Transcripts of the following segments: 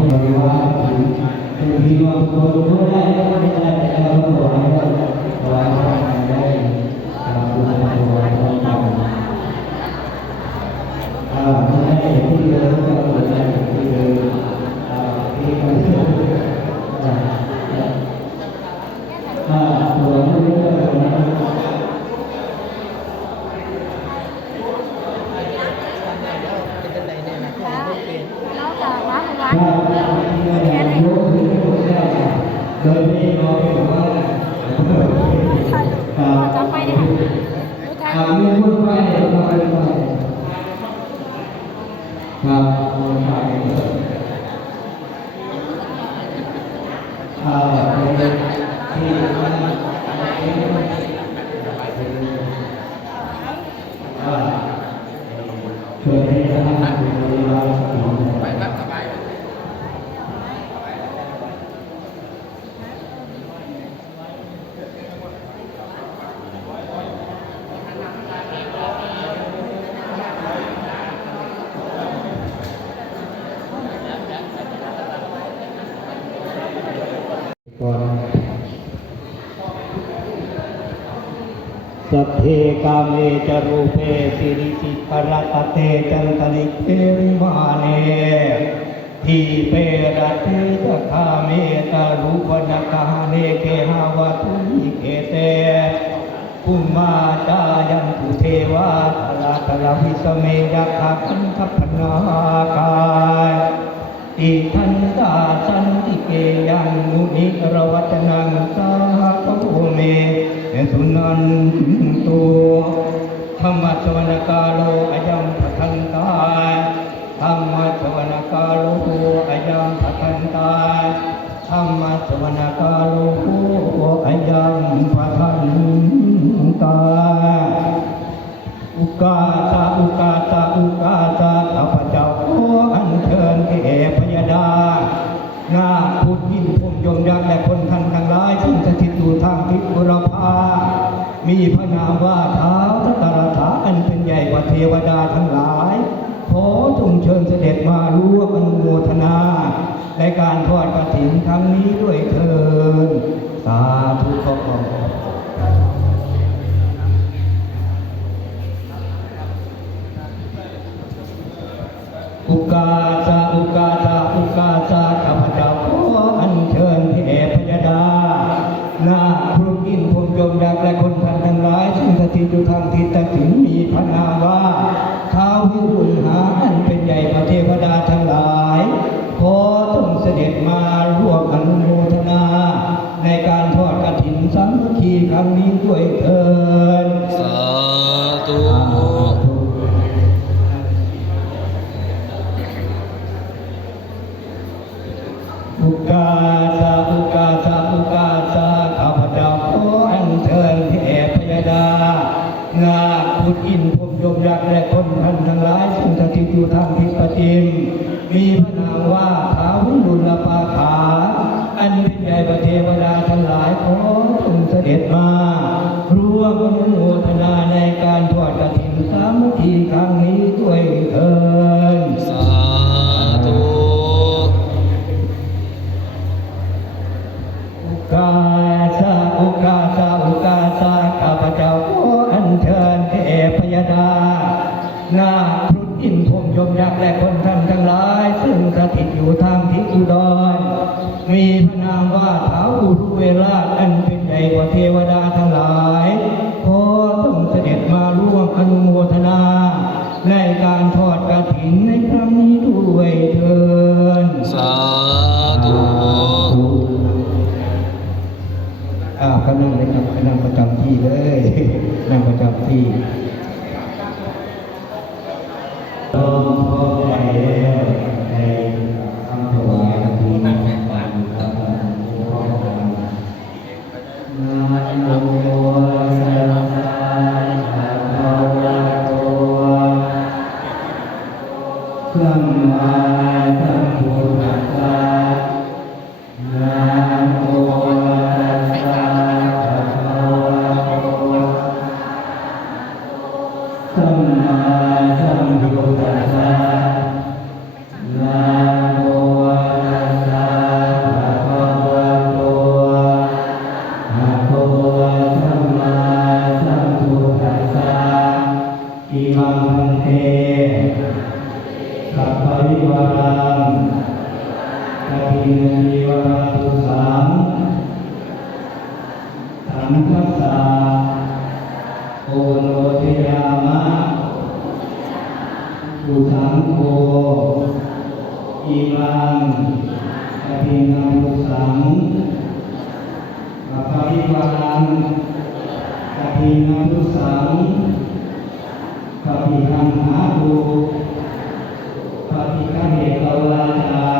ที่บริวารคือที่ว่าตัวรู้ได้ก็ไม่ได้แต่เราก็บอกให้เราถวายพระได้เราดูแลตัวเราทำอ่าไม่ได้ที่เดิมก็ไม่ได้ที่เดิมอ่าที่มันอ่าอ่าตัวนี้ก็เป็น เราจะมาวัด ถ้าเราอยากรู้ถึงผู้แท้ โดยที่เราไม่รู้ว่าจะไปเนี่ยดูทางอ่ามีพูดไปเราไปไปครับพูดไปอ่าเป็นที่ว่าอ่าช่วยให้ท่านผู้บริวารของ ก่อนสัพเพกาเมจรูปเปสิริสิกรตเตจันตลิเกวิมาเนทีเปรตเตตคาเมตารูปนักาเนเกหาวตุนิเกเตภูมาจายันตุเทวาตลาตลาวิสเมยัคขันทพนากาย อิทันตาสันติเกยังมุนิรวัตนังสาภโวเมสุนันตุธรรมสวนกาโลอายังพัทันตาธรรมสวนกาโลอายังพัทันตาธรรมสวนกาโลอายังพัทันตาอุกา ในการทอดกระถินครั้งนี้ด้วยเถิดสาธุขอบอุการ และคนพันทั้งหลายซึ่งสถิตอยู่ทางทิศปติมมีพระนามว่าท้าววิรุลปาขา อันเป็นใหญ่ประเทวดาทั้งหลายขอจงเสด็จมาามว่าท้าวอุรุเวราชอันเป็นใหญ่กว่าเทวดาทั้งหลายขอต้องเสด็จมาร่วมอนุโมทนา ในการทอดกฐินในครั้งนี้ด้วยเถิดสาธุอ่าก็นั่งเลยครับก็นั่งประจำที่เลยนั่งประจำที่ กติเนนิวราตุสังสังคัสสะโอโนเทยามะอุสังโฆอิมังกตินังตุสังสัพพวิวังกตินังตุสังปฏิคันหาภูปฏิคันเหตวาจา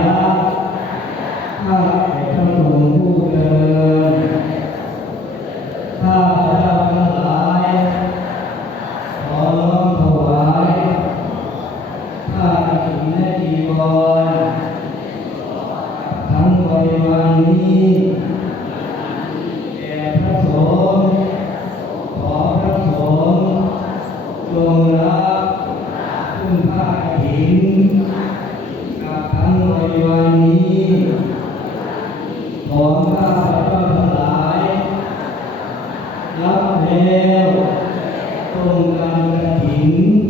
และจีวรทั้งบริวารนี้แด่พระสงฆ์ขอพระสงฆ์จงรับคุณผ้ากฐินกับทั้งบริวารนี้ของข้าพระเจ้าทั้งหลายรับแล้วตรงกันกระถิน